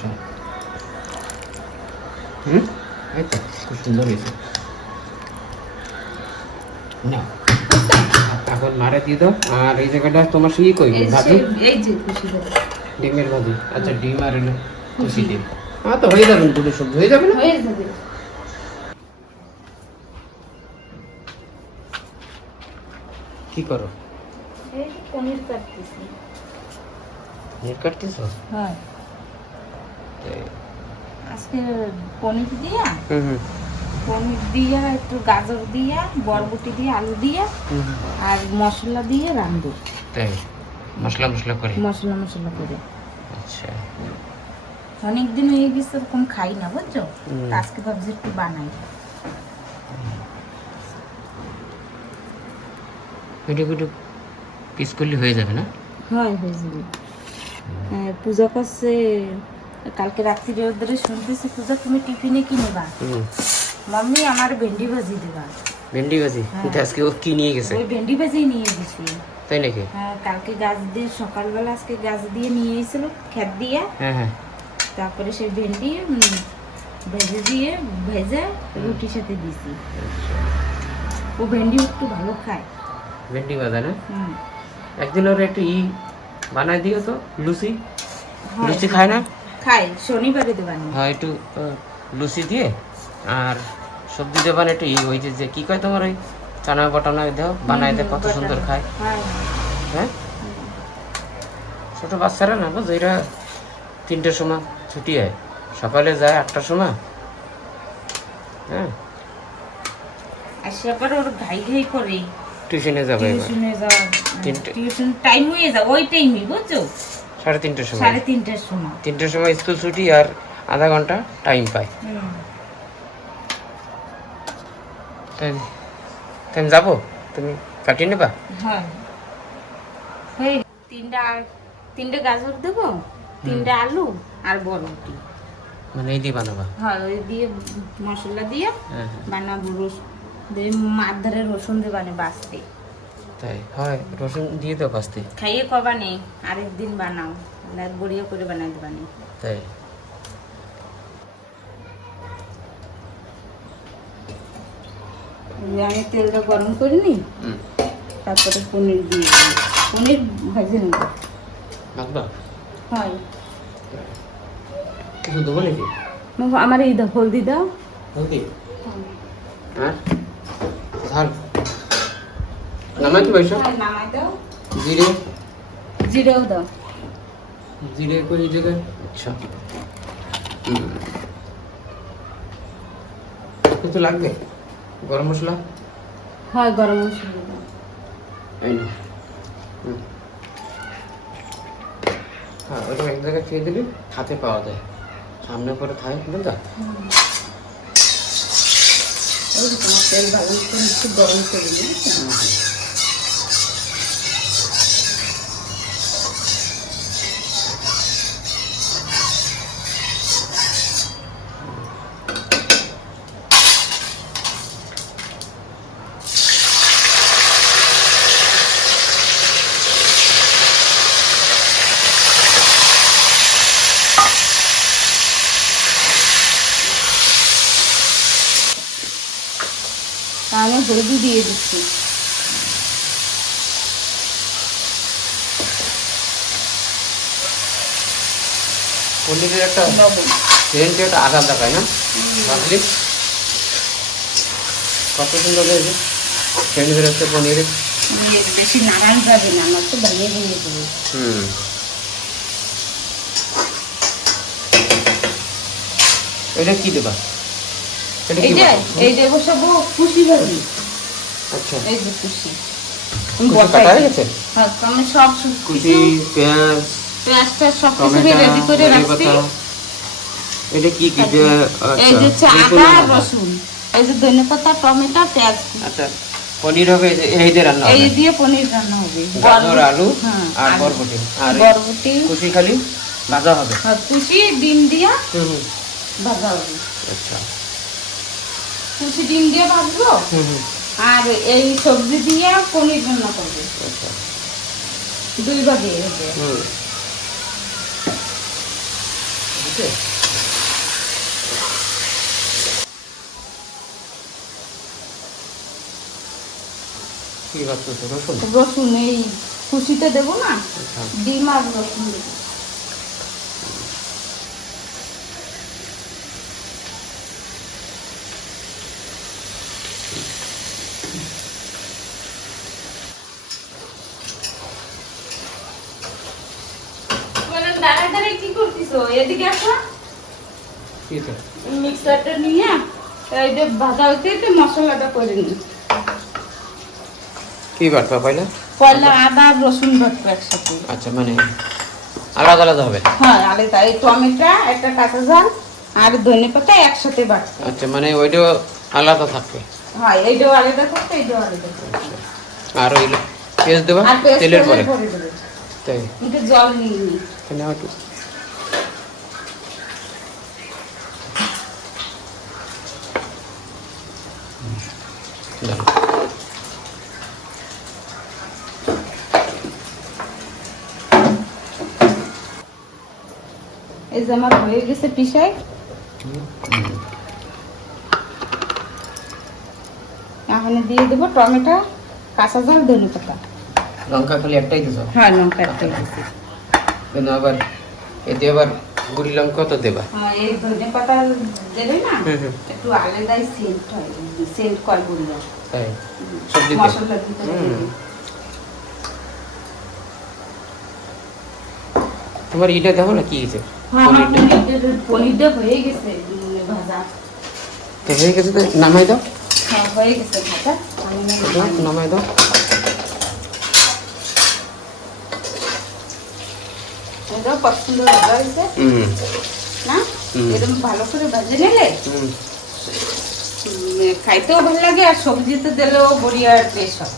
সমস্যা। এই তো খুব সুন্দর হয়েছে। না এখন মারে দিয়ে দাও। আর এই জায়গাটা তোমার সেই কইবে ভাজি, এই যে খুশি হবে ডিমের ভাজি। আচ্ছা ডিম আর এলো খুশি ডিম। হ্যাঁ তো হয়ে যাবে, দুটো সবজি হয়ে যাবে না? হয়ে যাবে। কি করো? এই পনির কাটতেছি। পনির কাটতেছ? হ্যাঁ আজকে পনির দিয়া, পনির দিয়া একটু গাজর দিয়া বরবটি দিয়ে আলু দিয়া আর মশলা দিয়ে রাঁধবো। তাই মশলা মশলা করে? মশলা মশলা করে। আচ্ছা অনেকদিন হয়ে গেছে এরকম খাই না বুঝছো, তা আজকে ভাবছি একটু বানাই। একটু পিস করলে হয়ে যাবে না? হয় হয়ে যাবে। পূজা করছে কালকে রাত্রি ধরে শুনতেছি, পূজা তুমি টিফিনে কি নেবা? মাম্মি আমার ভেন্ডি ভাজি দেবা। ভেন্ডি ভাজি? কিন্তু আজকে ও কি নিয়ে গেছে? ওই ভেন্ডি ভাজি নিয়ে গেছি। তাই নাকি? হ্যাঁ কালকে গাছ দিয়ে সকালবেলা আজকে গাছ দিয়ে নিয়ে এসেছিল খেত দিয়ে। হ্যাঁ হ্যাঁ। তারপরে সেই ভেন্ডি ভেজে দিয়ে ভেজে রুটির সাথে দিছি। ও ভেন্ডি একটু ভালো খায়। ভেন্ডি ভাজা না? একদিন ওর একটু বানাই দিও তো, লুচি। লুচি খায় না? খায়, শনিবারে দেবানি। হ্যাঁ একটু লুচি দিয়ে আর সবজি দেবান একটু ওই যে কি কয় তোমার ওই চানা বটানা দাও, বানাই দে, কত সুন্দর খায়। হ্যাঁ ছোট বাচ্চারা না বুঝো, এরা 3টের সময় ছুটি হয়, সকালে যায় 8টার সময়। হ্যাঁ আসলে পর ওর ঘাই ঘাই করে টিউশনে যাবে, টিউশনে যাওয়া, টিউশন টাইম হয়ে যায় ওই টাইমই বুঝছো, 3:30টার সময়। 3:30টার সময়। 3টের সময় স্কুল ছুটি আর আধা ঘন্টা টাইম পায়। তাই তাই যাবো, তুমি কাটিয়ে নেবা? হ্যাঁ হয়ে 3টা গাজর দেবো, 3টা আলু আর বরবটি। মানে এই দিয়ে বানাবা? হ্যাঁ ওই দিয়ে মশলা দিয়ে বানাবো। মার ধারে রসুন দিয়ে বানে বাঁচতে। তাই হয়, রসুন দিয়ে দাও বাঁচতে। খাইয়ে কবা নেই, আরেকদিন বানাও, বড়িয়া করে বানাই দেবানি। তাই আমি তেলটা গরম করে নিই, তারপরে পনির দিয়ে দিই। পনির ভাজি নেব। মাখবা? হয় কিছু দেবো নাকি? আমার এই দাও, হলদি দাও। হলদি আর ঝাল নামাই কি বৈশ? নামাই দাও। জিরে? জিরেও দাও। জিরে করে এই জায়গায়? আচ্ছা কিছু লাগবে? গরম মশলা? হয় গরম মশলা দাও। এই না হ্যাঁ, ওইটা এক জায়গায় খেয়ে দিলে হাতে পাওয়া যায়, সামনে পরে খায় বুঝা। ওই যে তোমার তেল ভালো করে একটু গরম করে দিই। আমি হলদি দিয়ে দিচ্ছি। পনিরের একটা সেন্ট একটা আলাদা পায় না ভাবলি, কত সুন্দর হয়েছে সেন্ট বেরোচ্ছে পনিরের। বেশি নাড়ান যাবে না, আমার তো ভেঙে ভেঙে দেবে। এটা কি দেবা? এই যে সব খুশি ভাজি। আচ্ছা এই যে খুশি কাটা হয়ে গেছে? হ্যাঁ আমি সব খুশি পেঁয়াজ পেঁয়াজটা সব কিছু রেডি করে রাখছি। এটা কি কি? এই যে আদা রসুন, এই যে ধনেপাতা, টমেটো, পেঁয়াজ। আচ্ছা পনির হবে এই দিয়ে রান্না হবে? এই দিয়ে পনির রান্না হবে। গাজর আলু আর বরবটি আর বরবটি খুশি খালি ভাজা হবে। হ্যাঁ খুশি ডিম দিয়া ভাজা হবে। আচ্ছা খুশি ডিম দিয়ে ভাজবো আর এই সবজি দিয়ে পনির রান্না করবো। আচ্ছা দুই ভাগে হবে। হচ্ছে কি বাচ্চা রসুন রসুন এই খুশিতে দেবো না, ডিম আর রসুন দেবো। দাঁড়ায় কি করতেছো? এদিকে আসো। কি তো মিক্সারটা নিয়ে এইটা ভাজা হইতে হইতে মশলাটা করে নি। কি বাটবা পয়লা? পয়লা আদা আর রসুন বাটবো একসাথে। আচ্ছা, মানে আলাদা আলাদা হবে? হ্যাঁ, আলাদা। এই টমেটো, একটা কাঁচা ঝাল আর ধনেপাতা একসাথে বাটবো। আচ্ছা, মানে ওইটাও আলাদা থাকবে? হ্যাঁ, এইটাও আলাদা থাকবে, এইটাও আলাদা থাকবে। আর ওই পেঁয়াজ দেবা আর পেস্ট তেলের পরে? দেবে। তাই একটু জল নিয়ে নি। নাও একটু। দাও। এই যে আমার হয়ে গেছে পিসাই। এখন দিয়ে দেবো টমেটো, কাঁচা ঝাল, ধনেপাতা। লঙ্কা খালি একটাই দিছো? হ্যাঁ, লঙ্কা একটাই দিছি। কিন্তু আবার এতে আবার গুড়ি লঙ্কা তো দেবা? হ্যাঁ, এই ধনেপাতা দেবে না, একটু আলাদাই সেন্ট হয়, সেন্ট করে গুড়ি লঙ্কা। তাই সবজিতে মশলা দিতে হবে। তোমার এটা দেখো না কি হয়েছে? হ্যাঁ, আমার পনিরটা হয়ে গেছে ভাজা। তো হয়ে গেছে, তো নামাই দাও। হ্যাঁ, হয়ে গেছে ভাজা। আমি নামাই দাও। এটাও কত সুন্দর ভাজা হয়েছে না? এরকম ভালো করে ভাজে নিলে খাইতেও ভালো লাগে, আর সবজিতে দিলেও বড়িয়া টেস্ট হয়।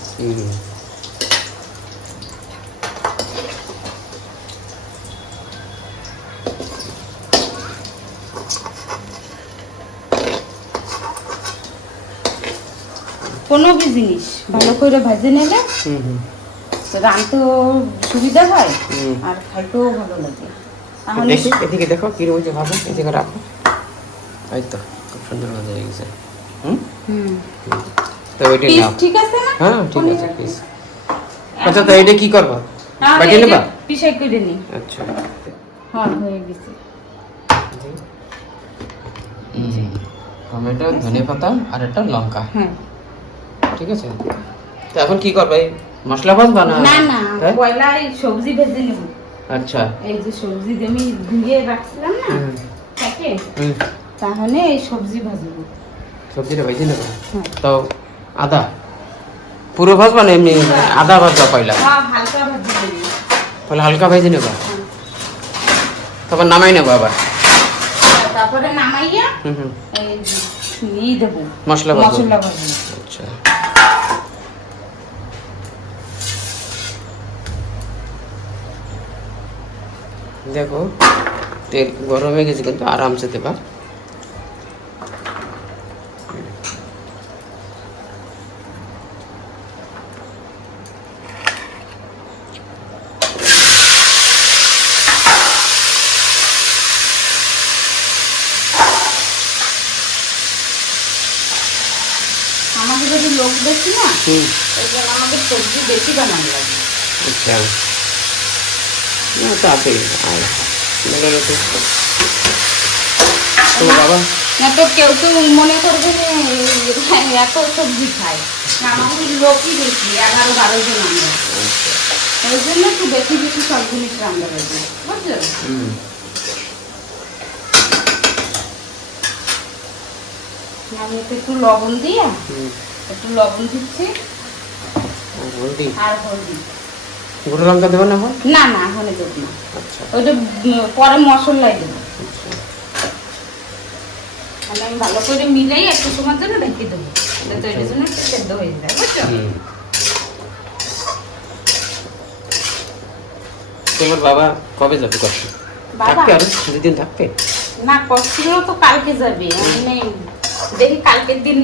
কোনো কি জিনিস ভালো করে ভাজে নিলে রাঁধতেও সুবিধা হয় আর খাইতেও ভালো লাগে। তাহলে দেখি এদিকে দেখো কি রয়েছে ভাজা, এদিকে রাখো। এই তো খুব সুন্দর ভাজা হয়ে গেছে। তো ওইটা পিস নাও। ঠিক আছে না? হ্যাঁ, ঠিক আছে পিস। আচ্ছা, তো এটা কি করবা? বাটি নেবা? পিসাই করে নি। আচ্ছা, হ্যাঁ, হয়ে গেছে। টমেটো, ধনেপাতা আর একটা লঙ্কা। হ্যাঁ, ঠিক আছে। তো এখন কি করবে? মশলা ভাজবা না? না না, পয়লা এই সবজি ভেজে নেব। আচ্ছা, এই যে সবজি আমি ধুয়ে রাখছিলাম না তাকে, তাহলে এই সবজি ভাজবো। সবজিটা ভেজে নেবো। হ্যাঁ, তো আদা পুরো ভাজবা না এমনি আদা ভাজবা পয়লা? হ্যাঁ, হালকা ভাজি দেবো। পয়লা হালকা ভেজে নেবা, তারপর নামাই নেবো আবার। তারপরে নামাইয়া এই নিয়ে দেবো মশলা ভাজবো। মশলা ভাজবো। আচ্ছা, দেখো তেল গরম হয়ে গেছে কিন্তু আরামসে দেবা। আমাদের যদি লোক বেশি না, এই জন্য আমাদের সবজি বেশি বানানো লাগে। আচ্ছা, না তো আছে আর বলো না তো। তো বাবা না তো কেউ কেউ মনে করবে যে এত সবজি খায় না, আমাদের লোকই বেশি, 11-12 জন আমরা। ওই জন্য একটু বেশি বেশি সব জিনিস রান্না লাগে, বুঝলো? আমি তো একটু লবণ দিয়ে একটু লবণ দিচ্ছি হলদি আর হলদি। গুঁড়ো লঙ্কা দেবো না এখন? না না, এখন দেবো না, আচ্ছা, ওইটা পরে মশলাই দেবো। আচ্ছা। তাহলে আমি ভালো করে মিলাই একটু সময়ের জন্য ঢেকে দেবো, যাতে ওইটার জন্য একটু সেদ্ধ হয়ে যায়, বুঝছো? তোমার বাবা কবে যাবে কষ্ট? বাবা থাকবে আরো 2 দিন থাকবে? না, কষ্ট তো কালকে যাবে। আমি দেখি কালকের দিন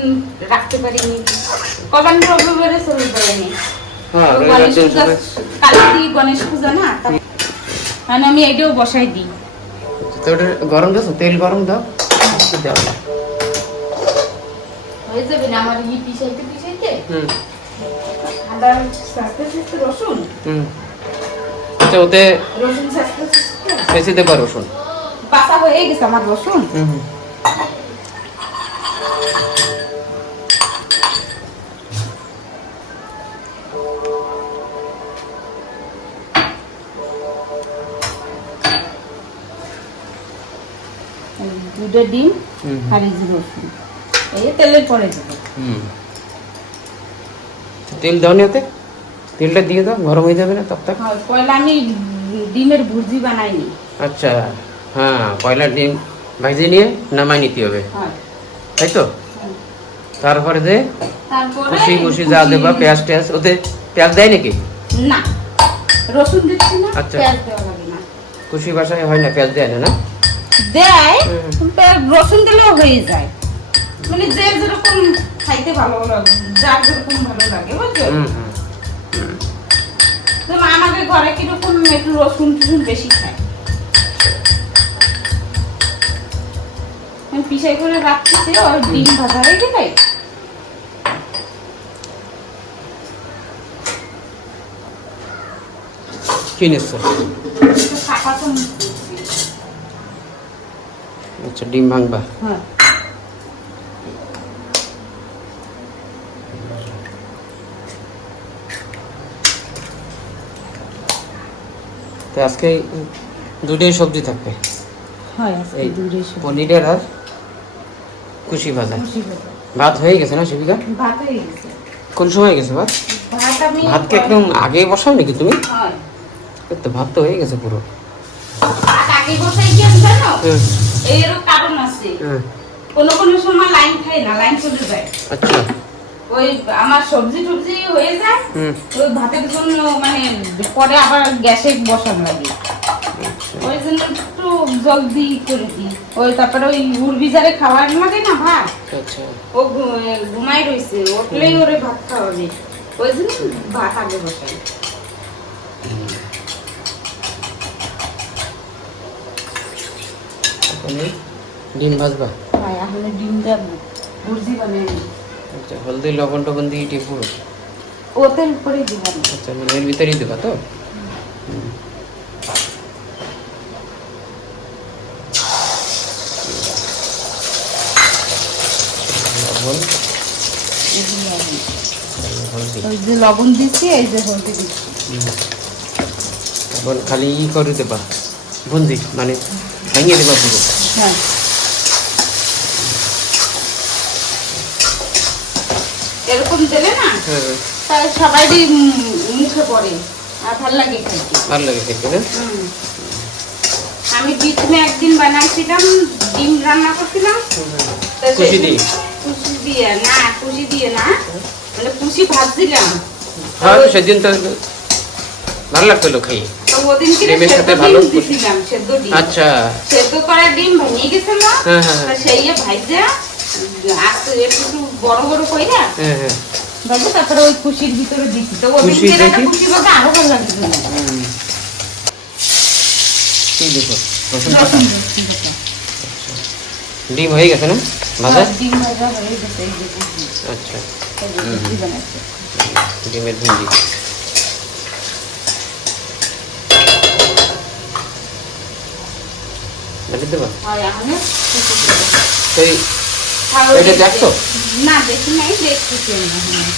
রাখতে পারিনি, কখন রবিবারে চলে যায়নি। হ্যাঁ, গণেশ পূজা কালকে গণেশ পূজা না, মানে আমি এইটাও বসাই দিই। তো ওটা গরম দাও, তেল গরম দাও, দাও। হয়ে যাবে না আমার পিছাইতে হুম আদা সাথে সাথে রসুন হুম। আচ্ছা, ওতে রসুন সাথে বেশি দেবা রসুন। পাতা হয়ে গেছে আমার রসুন। হুম হুম। দুটো ডিম হুম আর এই যে রসুন এই তেলের পরে দেবো। হুম। তেল দাও নি ওতে, তেলটা দিয়ে দাও, গরম হয়ে যাবে না তব তক। হ্যাঁ, পয়লা আমি ডিমের ভুর্জি বানাইনি। আচ্ছা, হ্যাঁ, পয়লা ডিম ভাজিয়ে নিয়ে নামাই নিতে হবে, হ্যাঁ, তাই তো? তারপরে যে তারপরে কুশি কুশি যা দেবা, পেঁয়াজ টেয়াজ, ওতে পেঁয়াজ দেয় নাকি? না, রসুন দিচ্ছি না, আচ্ছা। পেঁয়াজ দেওয়া লাগে না। কুশি বাসায় হয় না, পেঁয়াজ দেয় না, না? দেয়, রসুন দিলেও হয়ে যায়, মানে যে যেরকম খাইতে ভালো লাগে, যার যেরকম ভালো লাগে, বুঝছো? হুম হুম। যেমন আমাদের ঘরে কিরকম একটু রসুন টুসুন বেশি খায়। আমি পিসাই করে রাখতেছি, ওই ডিম ভাজা হয়ে গেলে কি নিচ্ছ? শাখা তো আচ্ছা, ডিম ভাঙবা। হ্যাঁ, তো আজকে দুটোই সবজি থাকবে, হয় আজকে এই দূরে পনিরের আর কুশি ভাজা। খুশি হবে। ভাত হয়ে গেছে না শিবিকা? ভাত হয়ে গেছে। কোন সময় গেছে ভাত? ভাত আমি ভাতকে একদম আগে বসাও নাকি তুমি? হয়। তো ভাত তো হয়ে গেছে পুরো। ভাত আগে বসাই কি আমি জানো? হুম এরও কারণ আছে। হুম। কোনো সময় লাইন খাই না, লাইন চলে যায়। আচ্ছা। ওই আমার সবজি টবজি হয়ে যায়, হুম। ওই ভাতের জন্য মানে পরে আবার গ্যাসে বসানো লাগে, আচ্ছা। ওই জন্য একটু জলদি করে দিই। ওই তারপরে ওই উর্বিজারে খাওয়ার লাগে না ভাত, আচ্ছা। ও ঘুমাই রয়েছে, উঠলেই ওরে ভাত খাওয়াবে, ওই জন্য ভাত আগে বসাই। এখন এই ডিম ভাজবা? হ্যাঁ, এখন ডিমটা ভুর্জি বানিয়ে নিই। আচ্ছা, হলদি লবণ টবণ দিয়ে এটি পুরো? ওতের উপরেই দিলাম। আচ্ছা, মানে এর ভিতরেই দেবা তো? লবণ, হলদি। ওই যে লবণ দিচ্ছি, এই যে হলদি দিচ্ছি। লবণ খালি ই করে দেবা, বুন্দি মানে ভেঙে দেবা পুরো? হ্যাঁ, এরকম দিলে না হ্যাঁ, তাই সবারই মুখে পড়ে আর ভালো লাগে খাইতে। ভালো লাগে খেতে না? আমি বিছনে একদিন বানাইছিলাম, ডিম রান্না করছিলাম, তো কুশি দিয়ে? কুশি দিয়ে না, কুশি দিয়ে না, মানে কুশি ভাজছিলাম। হ্যাঁ, সেদিন তো ভালো লাগতো খাইয়ে। তো ওদিন কি ডিমের সেদ্ধ সাথে ভালো ডিম দিছিলাম, সেদ্ধ ডিম। আচ্ছা। সেদ্ধ করা ডিম ভেঙে গেছিল, হ্যাঁ হ্যাঁ তা সেই ভাইজা আস্তে একটু বড় বড় কইরা হ্যাঁ হ্যাঁ। বাবু তারপরে ওই খুশির ভিতরে দিছি, তো ওদিন খুশি কি দেখি? খুশি বলতে আরো ভালো লাগছিল। কি দেখো, রসুন বাটা? ডিম হয়ে গেছে না ভাজা? ডিম ভাজা হয়ে গেছে, এই যে ভুজি। আচ্ছা, এই যে ভুজি বানাইছে। ডিমের ভুঞ্জি। দেখে দেবা? আর এখন খুশি দিবো। তো আর ওই এটা যে- দেখছো? না দেখি নাই, দেখতেছি আমি এখন।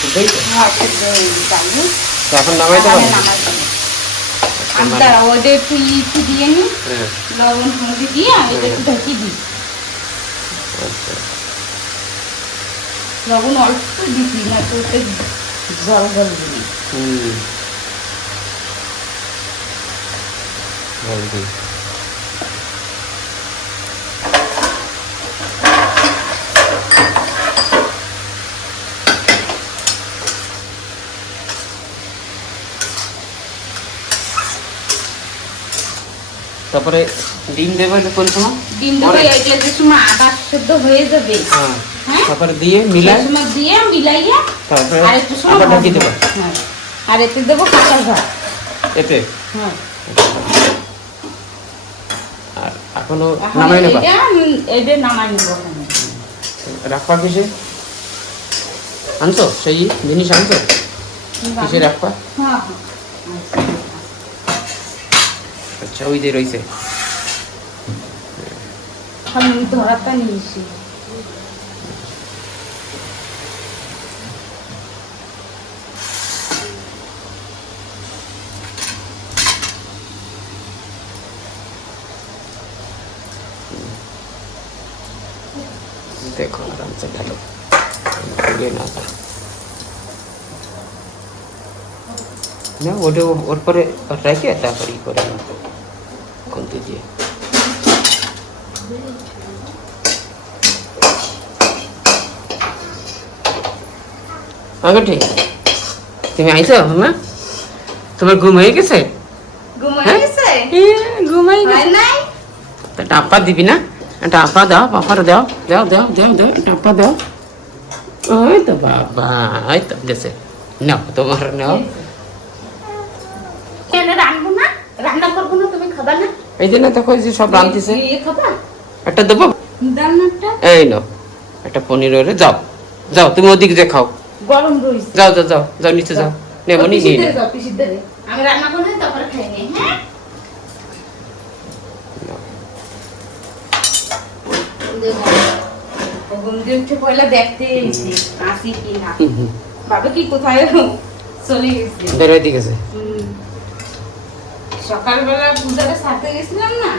বুঝতেই তো? হ্যাঁ, সেদ্ধ হয়ে গেছে, আমি তো এখন নামাইতে তাহলে পারবো? নামাই দেবো। আমি দাঁড়া, ওদের একটু একটু দিয়ে নিই, হ্যাঁ, লবণ হলদি দিয়ে এটা একটু ঢেকে দিই। আচ্ছা। লবণ অল্প দিছি না, তো ওতে জল জল দিই। হলদি। তারপরে ডিম দেবে কোন সময়? ডিম দেবো এইটা যে সময় আদা সেদ্ধ হয়ে যাবে, হ্যাঁ হ্যাঁ তারপরে দিয়ে মিলাই, সেই সময় দিয়ে মিলাইয়া তারপরে আর একটু সময় আবার ঢাকি দেবো। হ্যাঁ আর এতে দেবো কাঁচা ঝাল। এতে হ্যাঁ আর এখনো এখন নামাই নেবা? এইটা নামাই নেবো। রাখবা কিসে আনছো? সেই জিনিস আনছো কিসে রাখবা? হ্যাঁ আচ্ছা ওই যে রয়েছে। আমি ধরাটা নিয়েছি। देखो आराम से डालो, ये ना था ना ওটা ওর পরে রেখে তারপরে ই করে না কোনতে দিয়ে আগে ঠিক। তুমি আইছো মামা? তোমার ঘুম হয়ে গেছে? ঘুমাই গেছে? ঘুমাই হয় নাই? তা টাপা দিবি না? টাপা দাও, পাপার দাও, দাও দাও দাও দাও টাপা দাও। ওই তো বাবা, ওই তো দেশে নাও, তোমার নাও। কেন রান্না না? রান্না করবো না, তুমি খাবা না? এই যে না দেখো এই যে সব রাঁধতেছে। খাবা? একটা দেবো? দাও না একটা। এই নাও একটা পনির ওরে, যাও যাও তুমি ওদিকে যে খাও, গরম রইছে। যাও যাও যাও যাও নিচে যাও, নেমনি নিয়ে নাও। যাও পিসির ধরে। আমি রান্না করে তারপরে খাই নি, হ্যাঁ? বন্ধু উঠে পয়লা দেখতে এসেছি আসি কি না। বাবা কি কোথায় চলে গেছে? বেরোয় দিকেছে। সকালবেলা পূজারে সাথে গেছিলাম না,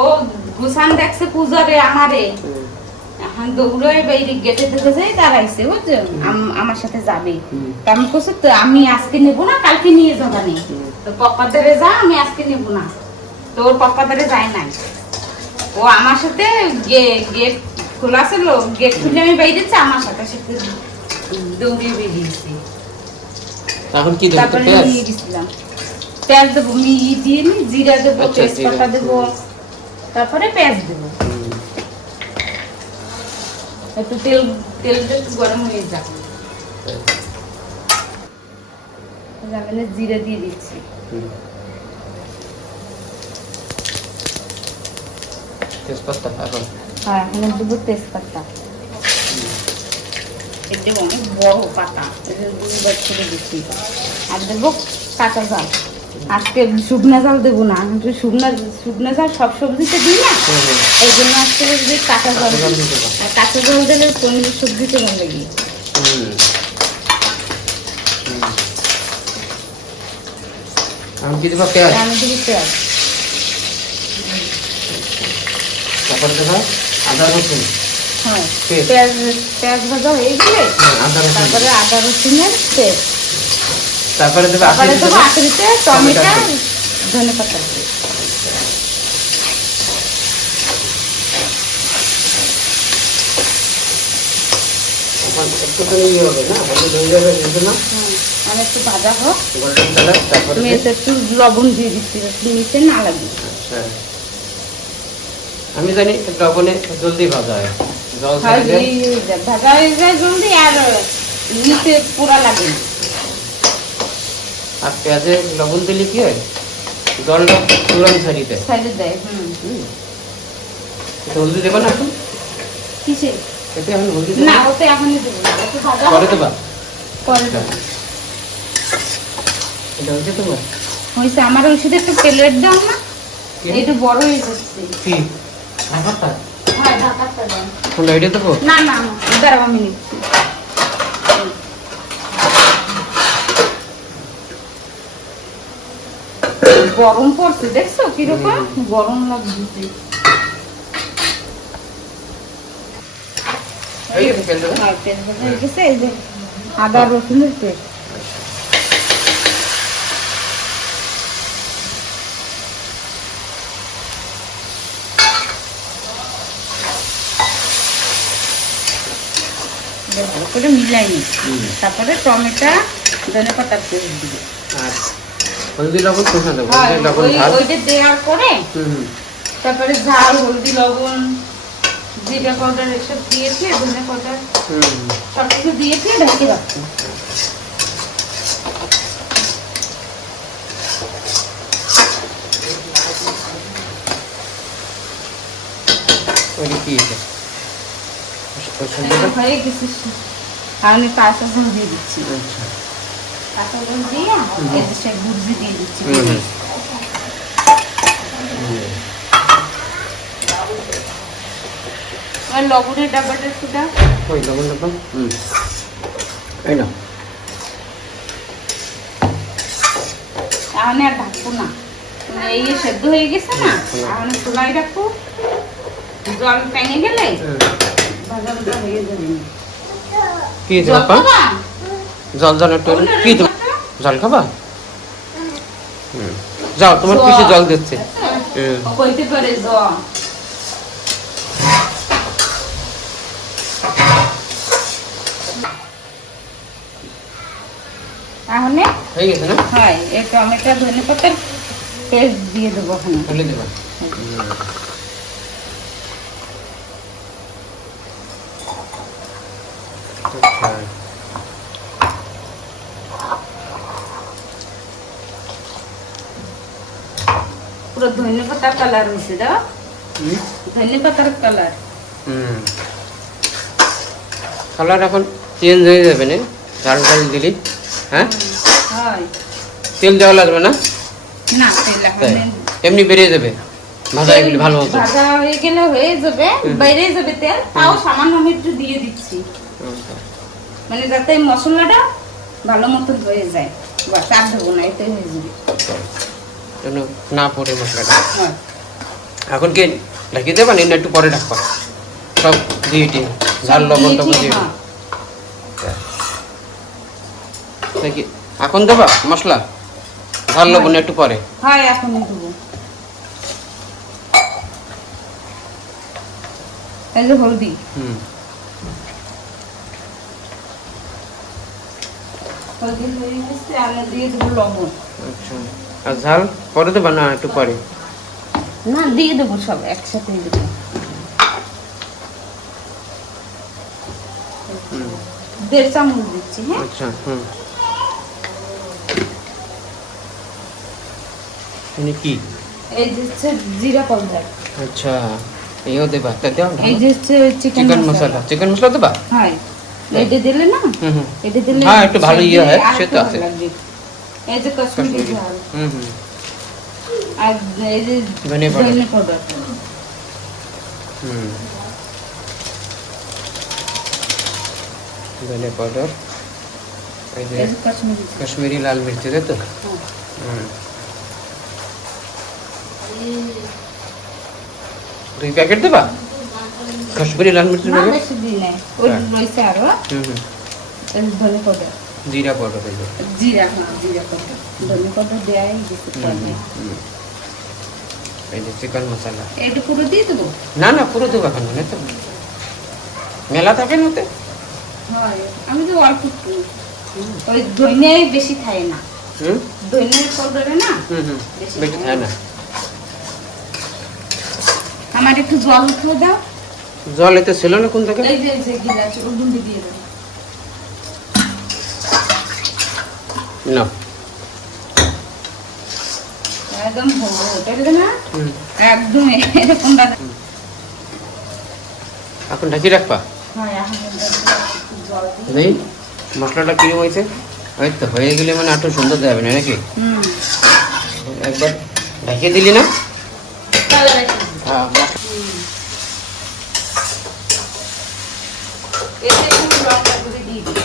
ও গুসান দেখছে পূজারে আমারে, এখন দৌড়ে বাইরে গেটে থেকে যাই দাঁড়াইছে, বুঝছো আমার সাথে যাবে। তা আমি বলছি তো আমি আজকে নেবো না, কালকে নিয়ে যাবা নি। তো পপ্পা ধরে যা, আমি আজকে নেবো না। তো ওর পপ্পা ধরে যায় নাই, ও আমার সাথে গেট খোলা ছিল, গেট খুলে আমি বাইরেছি, আমার সাথে সাথে দৌড়ে বেরিয়েছি। এখন কি দেবো? তারপরে পেঁয়াজ নিয়ে গেছিলাম, পেঁয়াজ দেবো, দিয়ে নি, জিরা দেবো, আচ্ছা, তেজপাতা দেবো, তারপরে পেঁয়াজ দেবো। একটু তেলটা একটু গরম হয়ে যাবে, আমি জিরা দিয়ে দিচ্ছি। তেজপাতা এখন হ্যাঁ এখানে দেবো তেজপাতা, এটা অনেক বড় পাতা, এটা দুবার ছেড়ে দিচ্ছি। আর দেবো কাঁচা ঝাল, আজকে শুকনা ঝাল দেবো না, শুকনা ঝাল সব সবজিতে দিই না, এই জন্য আজকে যদি কাঁচা ঝাল দিই। আর কাঁচা ঝাল দিলে পনিরের সবজিতে ভালো লাগে। আমি কি দেবো? পেঁয়াজ, আমি দেবো পেঁয়াজ, তারপরে দেবো আদা রসুন। হ্যাঁ পেঁয়াজ। পেঁয়াজ ভাজা হয়ে গেলে আদা রসুন, তারপরে আদা রসুনের পেস্ট, তারপরে দেবো তারপরে আখের দেবো আখেরিতে টমেটো, টমেটো। ধনে পাতা। একটু ইয়ে হবে না, হয়ে যাবে না, আমি একটু ভাজা হোক, গোল্ডেন কালার। তারপরে আমি এতে একটু লবণ দিয়ে দিচ্ছি, নিচে না লাগে। আচ্ছা আমি জানি লবণে জলদি ভাজা হয়, জল হ্যাঁ, ছেড়ে দেয়। ভাজা হয়ে যায় জলদি, আর নিচে পোড়া লাগে না। আর পেঁয়াজে লবণ দিলে কি হয়, জলটা তুরন্ত ছাড়িয়ে দেয়। সাইডে দেয়। হলদি দেবো না এখন? কিসে? এতে এখন হলদি দেবো না না? ওতে এখনই দেবো না, একটু ভাজা পরে হোক, দেবা? পরে দেবো। এটা হচ্ছে তোমার হয়েছে আমার ওষুধে একটু প্লেট দাও না, কি? একটু বড় হয়ে যাচ্ছে। কি ঢাকাটা? হ্যাঁ ঢাকাটা দাও। এখন এটা দেবো? না না না, দাঁড়াও আমি নিচ্ছি। গরম পড়ছে দেখছো কিরকম গরম লাগছে। এই গেছে তেল দেবো? হ্যাঁ, তেল ভাজা হয়ে গেছে, এই যে আদা রসুনের পেস্ট। ভালো করে মিলাই নি, তারপরে টমেটো ধনে পাতার পেস্ট দিবে। আচ্ছা হলদি লবণ কোথায় দেবো? হ্যাঁ, হলদি লবণ ঝাল ওইটা দেওয়ার পরে হুম তারপরে ঝাল, হলদি, লবণ, জিরা পাউডার এসব দিয়েছে, ধনে পাউডার হুম সব কিছু দিয়েছে, ঢেকে রাখছি। ওইটা কি এটা? ওই এটা সবজিটা? হয়ে গেছে, আমি কাঁচা ঝোল দিয়ে দিচ্ছি। আচ্ছা কাঁচা ঝোল দিয়ে এই যে সে গুড়জি দিয়ে দিচ্ছি। হুম আর লবণের ডাব্বাটা একটু দাও। ওই লবণ লবণ এই না এখন আর ঢাকবো না, এই সেদ্ধ হয়ে গেছে না, এখন চুলাই রাখবো, জল টেনে গেলে ভাজা ভাজা হয়ে যাবে। কি জল দেবো? খাবা? জল জল একটু কি দেবো? জল খাবা? যাও তোমার জল। পিসে জল দিচ্ছে হুম ও কইতে পারে জল। তাহলে হয়ে গেছে না? হয় এই টমেটো ধনে পাতার পেস্ট দিয়ে দেবো ওখানে। তুলে দেবা আচ্ছা পুরো ধনে পাতার কালার হয়েছে, দাও হুম ধনে পাতার কালার। হুম কালার এখন চেঞ্জ হয়ে যাবে না ঝাল ঝাল দিলি হ্যাঁ হয় তেল দেওয়া লাগবে না না তেল তাই এখন এমনি বেরিয়ে যাবে ভাজা এগুলি ভালো মতো ভাজা হয়ে গেলে হয়ে যাবে, বাইরে যাবে তেল, তাও সামান্য আমি একটু দিয়ে দিচ্ছি, আচ্ছা। মানে যাতে মশলাটা ভালো মতন হয়ে যায়। বাস আর দেবো না, এতে হয়ে যাবে। যেন না পড়ে মশলাটা হয় এখন কি ঢাকিয়ে দেবা না একটু পরে ঢাকবা সব দিয়ে টিয়ে ঝাল লবণ টবণ দিয়ে হ্যাঁ। নাকি এখন দেবা মশলা ঝাল লবণ একটু পরে হয় এখনই দেবো। এই যে হলদি, হুম হলদি হয়ে গেছে, আমি দিয়ে দেবো লবণ। আচ্ছা আর ঝাল পরে দেবা না একটু পরে না দিয়ে দেবো সব একসাথে দেবো। হুম 1.5 চামচ দিচ্ছি। হ্যাঁ আচ্ছা হুম মানে কি এই যে হচ্ছে জিরা পাউডার, আচ্ছা এইও দেবা তা দাও এই যে হচ্ছে চিকেন চিকেন মশলা। মশলা দেবা হয় এটা দিলে না, হুম হুম এটা দিলে হ্যাঁ, একটু ভালো ইয়ে হয়, আর সে একটু তো ভালো আছে। লাগবে। এই যে কসুরি ঝাল হুম হুম আর এই যে ধনে পাউডার। ধনে পাউডার। হুম ধনে পাউডার এই যে এই যে কাশ্মীরি ঝাল। কাশ্মীরি লাল মির্চি তাই তো হুম 2 প্যাকেট দেবা কাশ্মীরি লাল মির্চি না প্যাকেট বেশি দিই নাই, ওই হ্যাঁ। রয়েছে আরো। হুম হুম এই যে ধনে পাউডার, জিরা পাউডার এই যে জিরা, হ্যাঁ জিরা পাউডার, ধনে পাউডার দেয়াই বেশি পড়বে। হুম। এই যে চিকেন মশলা এটা পুরো দিয়ে দেবো। না না পুরো দেবো এখন মানে তো মেলা থাকে না ওতে হয় আমি তো অল্প একটু, ওই ধনে বেশি খাই না, হুম ধনে পাউডারে না হুম হুম বেশি খায় না আমার একটু জল উঠিয়ে দাও। জল এতে ছিল না কোন থেকে এই যে গিলাস ওর গুন্ডি দিয়ে দাও। না একদম হোটেল না, হুম একদম এরকম দাদা। এখন ঢাকি রাখবা হ্যাঁ এখন একটু জল দিয়ে নেই মশলাটা কিরম হয়েছে ওই তো হয়ে গেলে মানে আরো সুন্দর যাবে না নাকি হুম একবার ঢাকিয়ে দিলি না কালার এসে হ্যাঁ এতে একটু লঙ্কা গুঁড়ি দিয়ে দিই।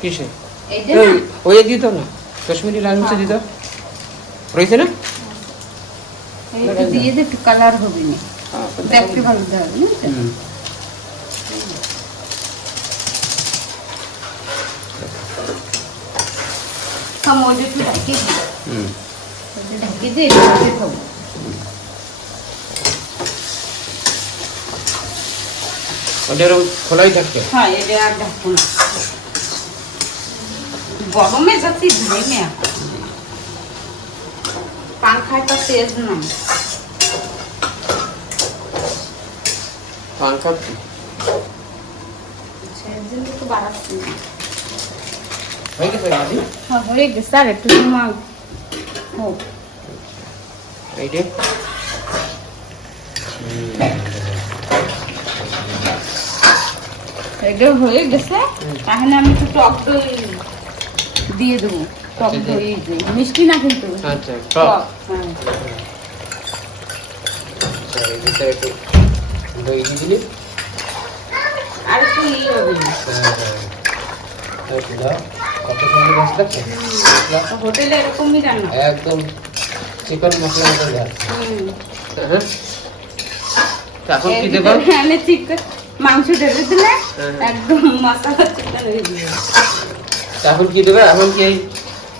কিসে এই যে না, ওই দিত না কাশ্মীরি লাল মির্চি দিত রয়েছে না একটু দিয়ে দে, একটু কালার হবে না, দেখতে ভালো দেবে না। হুম খামোটা একটু ঢাকিয়ে দিই, হুম ওটা ঢাকিয়ে দিয়ে এটাকে খাবো। ওটা এরকম খোলাই থাকবে হ্যাঁ এটা আর ঢাকবো না, গরমে যাচ্ছি ধরে না। পাংখায় তো তেজ নাই। পাঙ্খা সেজন্য তো বাড়াচ্ছি না। হয়ে গেছে গাড়ি হ্যাঁ হয়ে গেছে, আর একটু সময় হোক। এইটা এটা হয়ে গেছে, তাহলে আমি একটু টক দই দিয়ে দেবো। টক দই দিই, মিষ্টি না কিন্তু আচ্ছা টক। হ্যাঁ আচ্ছা এর ভিতরে একটু দই দিয়ে দিলি আর একটু হবে। কত সুন্দর গাছ লাগছে হোটেলে এরকমই রান্না। একদম চিকেন মশলা মতো গাছ। হ্যাঁ এখন কি দেবা? চিকেন মাংস ঢেলে দিলে হ্যাঁ। একদম মশলা চিকেন হয়ে যাবে। এখন কি দেবে? এখন কি এই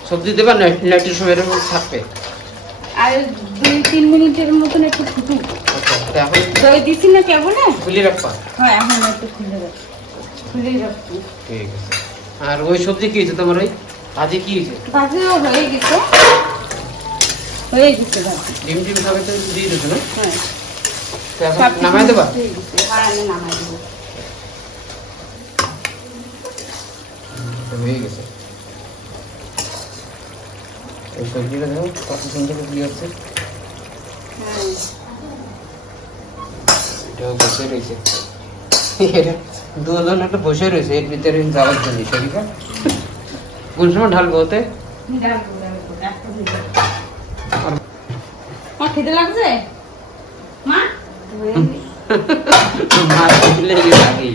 সবজি দেবা না নাইটের সময় এরকম থাকবে? আর 2-3 মিনিটের মতন একটু ফুটুক। আচ্ছা তা এখন দই দিছি না কেবল? খুলে রাখবা। হ্যাঁ এখন একটু খুলে রাখবো, খুলে রাখবো। ঠিক আছে। আর ওই সবজি কি হয়েছে তোমার? ওই ভাজি কি হয়েছে? ভাজিও হয়ে গেছে, হয়ে গেছে ভাজি। ডিম টিম সবাই তো দিয়ে দিয়েছো না? হ্যাঁ তো এখন নামাই দেবা? হয়ে গেছে। হ্যাঁ আমি নামাই দেবো। হয়ে গেছে। এই সবজিটা দেখো কত সুন্দর করে হচ্ছে। হ্যাঁ এটাও বসে রয়েছে। দুজন একটা বসে রয়েছে এর ভিতরে যাওয়ার জন্য। শরীফা কোন সময় ঢালবো ওতে? ডালবো, ডালবো, ডালবো দিয়ে দাও। মা খেতে লাগছে? মা মাছ লেগে লাগে।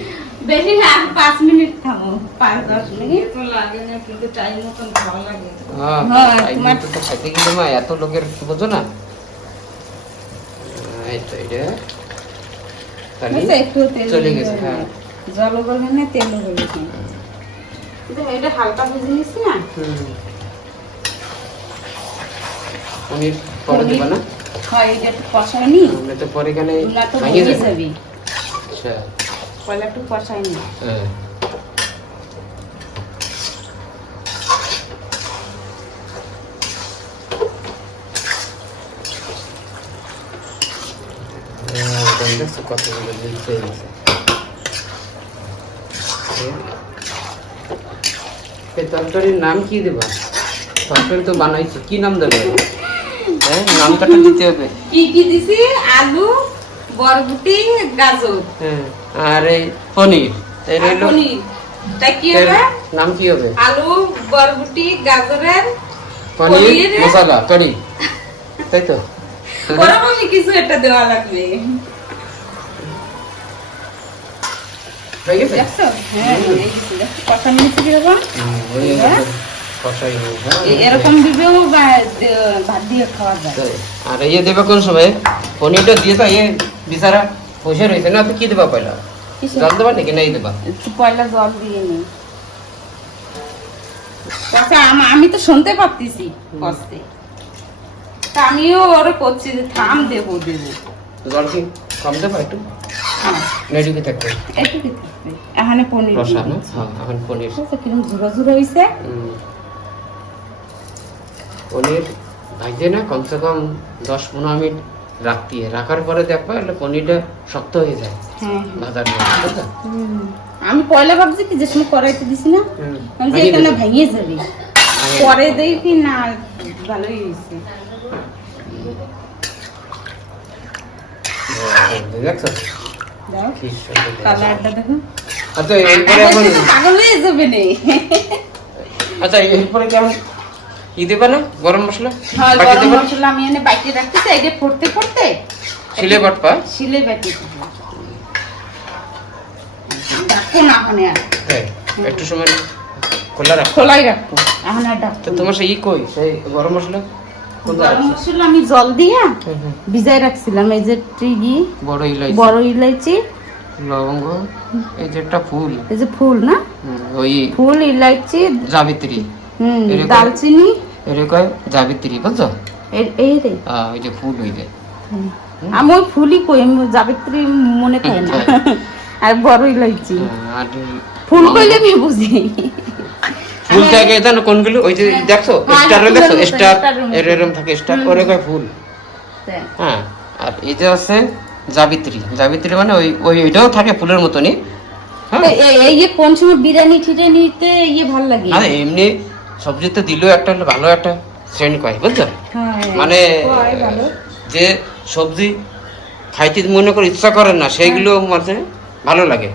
বেশি না, 5 মিনিট খাবো, 5-10 মিনিট তো লাগে না, কিন্তু টাইম মতন খাওয়া লাগে। হ্যাঁ হ্যাঁ, টাইম তোমার- মতো তো খেতে গেলে মা এত লোকের বোঝো না। এই তো এটা তাহলে বুঝছো, একটু তেল চলে দিয়ে গেছে। দেবে। হ্যাঁ জলও গলবে না, তেলও গলবে না। কিন্তু এটা হালকা ভেজে নিচ্ছি না। পনির পরে দেবা না? হয় এটা একটু কষাই নি, আমরা তো পরে গেলে না তো ভাঙিয়ে ভেঙে যাবে। যাবি। আচ্ছা পয়লা একটু কষাই নি। হ্যাঁ দেখছো কতগুলো দিচ্ছে। এই তরকারির নাম কি দেবা? তরকারি তো বানাইছো, কি নাম দেবে? হ্যাঁ নামটা তো দিতে হবে। কি কি দিছি? আলু, বরবটি, গাজর হ্যাঁ আর এই পনির এর আর হলো পনির। তাই কি এর হবে? নাম কি হবে? আলু, বরবটি, গাজরের পনির পনির- মশলা তরি, তাই তো? ওরকমই কিছু একটা দেওয়া লাগবে। হয়ে গেছে? দেখছো? হ্যাঁ হয়ে গেছে। দেখছো কষা নিয়েছি কিরকম? হয়ে গেছে। কষাই হোক, হ্যাঁ। এরকম দিবেও বা ভাত দিয়ে খাওয়া যায়। তাই। আর ইয়ে দেবে কোন সময়? পনিরটা দিয়ে তো ইয়ে বিচারা বসে রয়েছে না, তো কি দেবা পয়লা? কিসে? জল দেবা নাকি নাই দেবা? একটু পয়লা জল দিয়ে নি। কাকা আমি তো শুনতে পাচ্ছি কষ্টে, তা আমিও ওরা করছি যে থাম দেবো দেবো। জল কি কম দেবা একটু? হ্যাঁ নেড়িকে থাকবে একটু দিতে হবে। এখানে পনির রসা দিয়ে না? দিচ্ছি। হ্যাঁ এখন পনির। বুঝছো কিরম ঝুরো ঝুরো হয়েছে? পনির ভাজে না কমসে কম 10-15 মিনিট রাখতে রাখার পরে দেখবা એટલે পনিরটা শক্ত হয়ে যায় হ্যাঁ ভাজার মধ্যে, বুঝলা? আমি পয়লা ভাবছি কি যে সময় কড়াইতে দিছি না, আমি যে ভাঙিয়ে এখানে দেবে। ভেঙে যাবে, ভাঙিয়ে পরে দেবে। দেখি না ভালোই হয়েছে। দেখছো দাও কি সুন্দর দেখা যায়। কালারটা দেখো। আচ্ছা এরপরে এখন পাগল হয়ে যাবে নে। আচ্ছা এরপরে কেমন কি দেবে না গরম মশলা? হয় বাটি গরম দেবে না? মশলা আমি এনে বাইটে রাখতেছি, এটা পড়তে পড়তে শিলে বাটপা? শিলে বাইটে ডাকবো না ওখানে আর, তাই একটু সময় খোলা রাখো। খোলাই রাখবো এখন আর তো ডাকবো না। তোমার সেই কই সেই গরম মশলা কোথায় গরম আছে? মশলা আমি জল দিয়ে হুম, হুম। ভিজাই রাখছিলাম। এই যে টিগি, বড় ইলাইচি, বড় ইলাইচি, লবঙ্গ, এই যে একটা ফুল, এই যে ফুল না, ওই ফুল, ইলাইচি, জাবিত্রী, এরকম। দালচিনি, এরকম জাবিত্রী বুঝছো? এই রে। ওই যে ফুল ওই যে আমি ওই ফুলই কই, আমি যাবিত্রী মনে থাকে না। আর বড় ইলাইচি, আর ফুল কইলে আমি বুঝি। ফুল থাকে জানো কোনগুলো ওই যে দেখছো হ্যাঁ, স্টার ফুলের দেখছো মতো, স্টার স্টারের মতো। এরকম থাকে স্টার ওরে কয় ফুল। হ্যাঁ আর এই যে আছে জাবিত্রী, জাবিত্রী মানে ওই ওই ওইটাও থাকে ফুলের মতনই। হ্যাঁ এই যে কোন সময় বিরিয়ানি ঠিটানিতে ভালো লাগে। আর এমনি সবজিতে দিলেও একটা হলো ভালো একটা শ্রেণী কয় বুঝছো, হ্যাঁ, মানে কয় ভালো। যে সবজি খাইতে মনে করে ইচ্ছা করেন না সেইগুলো মাঝে ভালো লাগে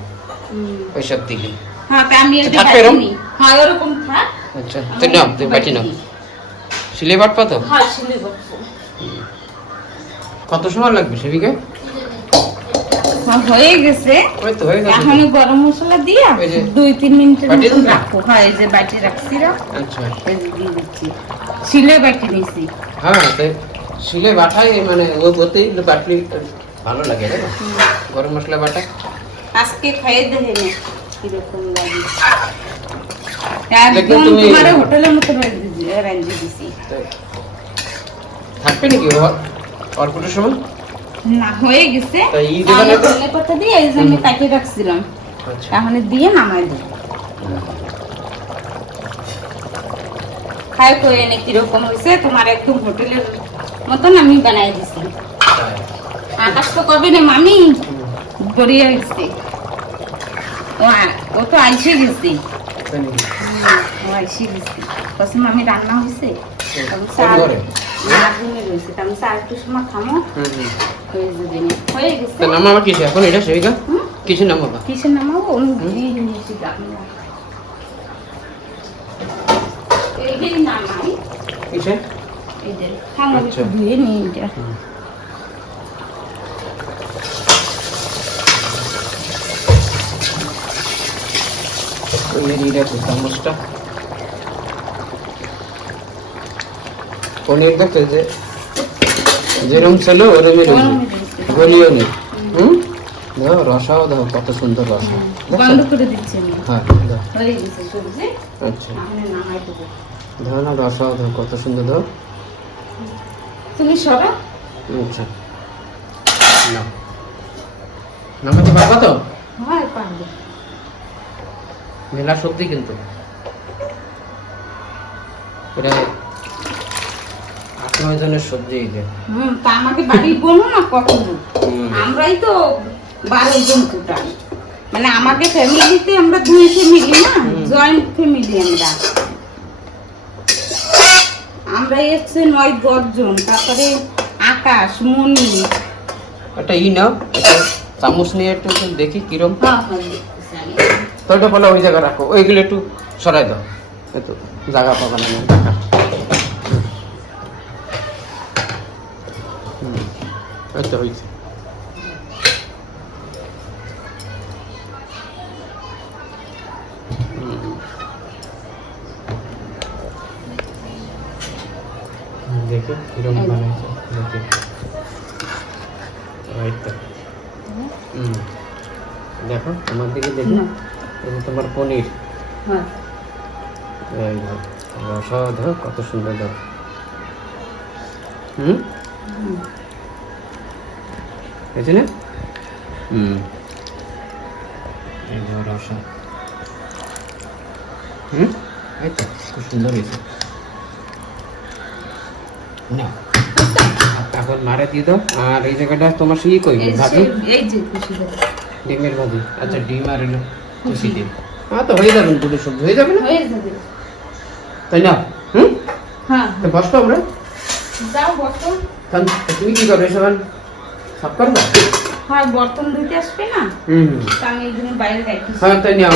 ওইসব দিলে। হ্যাঁ তা আমি একটু থাকবে এরম? বাটি নিই। হ্যাঁ ওরকম থাক। আচ্ছা তো নাও তুই বাটি নাও, সিলে বাটপা তো হ্যাঁ শিলে বাটবো। কত সময় লাগবে সেদিকে? হ্যাঁ হয়ে গেছে। ওই তো হয়ে গেছে। এখন গরম মশলা দিয়ে ওই যে 2-3 মিনিটের বাটি মতো দিলা? রাখো। হ্যাঁ এই যে বাটি রাখছি রা, আচ্ছা এই যে দিয়ে দিচ্ছি। শিলে বাটি নিছি। হ্যাঁ তো শিলে বাটাই মানে ও বলতেই বাটলি ভালো লাগে তাই না? গরম মশলা বাটা আজকে খাইয়ে দেখে নে কিরকম লাগে। লেকিন একদম তুমি- তোমার হোটেলের মতো রাঁধে দিছি। থাকবে নাকি অল্পটার সময়? না হয়ে গেছে। তা ই দেবে না তো? ধনে পাতা দিয়ে এই যে আমি কাটিয়ে রাখছিলাম। আচ্ছা এখন দিয়ে নামাই দেব। খাই করে এনে কিরকম হয়েছে তোমার একদম হোটেলের মতন আমি বানাই দিছি। আকাশ তো কবে না মামি গড়িয়ে গেছে। ও তো আইসে গেছে। তাই নাকি? ও আইসে গেছে। কসম আমি রান্না হয়েছে। কোন ঘরে? রয়েছে আমি চা একটু সময় খামো হয়ে যাবে না। হয়ে গেছে। তা নাম আমার কিসে এখন এটা সেবিকা কিছু নাম বাবা কিসের নামাবো আমি দিয়ে নিয়েছি গামলা। এই নামাই কিসে? এই যে খামো আচ্ছা। একটু ধুয়ে নিই এটা। ওই এই দেখো চামচটা পনির দেখো যে যেরকম ছিল ওরমই রয়েছে, গলিও নেই। দেখো রসাও দেখো কত সুন্দর রসা দেখছো? বন্ধ করে দিচ্ছি আমি। হ্যাঁ দেখো। হয়ে গেছে সবজি। আচ্ছা আমি নামাই দেবো। দেখো না রসাও দেখো কত সুন্দর দেখো। তুমি সরো। আচ্ছা নাও নামাতে পারবা তো? হয় পারবে। মেলা সবজি কিন্তু এটা 8-9 জনের সবজি এই যে। তা আমাকে বাড়ির বোনও না কত লোক। আমরাই তো 12 জন টোটাল। মানে আমাকে ফ্যামিলিতে আমরা 2 ফ্যামিলি না, জয়েন্ট ফ্যামিলি আমরা। আমরা এসছে 9-10 জন। তারপরে আকাশ, মনি। একটা ই নাও, একটা চামচ নিয়ে একটু দেখি কিরম। হ্যাঁ হ্যাঁ দেখতেছি আমি। তো ওইটা বলো ওই জায়গায় রাখো, ওইগুলো একটু সরাই দাও, একটু জায়গা পাবা না টাকা। আচ্ছা হয়েছে। দেখি কিরম বানাইছে দেখি। এই তো। দেখো আমার দিকে দেখি। না। এই যে তোমার পনির, হ্যাঁ এই দেখো রসা দেখো কত সুন্দর দেখো। হয়েছে না? এই দেখো রসা। এই তো খুব সুন্দর হয়েছে। না এখন মারে দিয়ে দাও। আর এই জায়গাটা তোমার সেই কই ভাজি, এই যে খুশি হয়ে ডিমের ভাজি। আচ্ছা ডিম আর এলো খুশি ডিম। হ্যাঁ তো হয়ে যাবে, দুটো সবজি হয়ে যাবে না, যাবে। তাই না? হ্যাঁ তো বসতো আমরা। যাও বর্তন। তুমি কি করবে সবাই সব করবো? হ্যাঁ বর্তন ধুতে আসবে না, হুম তা আমি এই জন্য বাইরে রাখি। হ্যাঁ তাই নিয়ে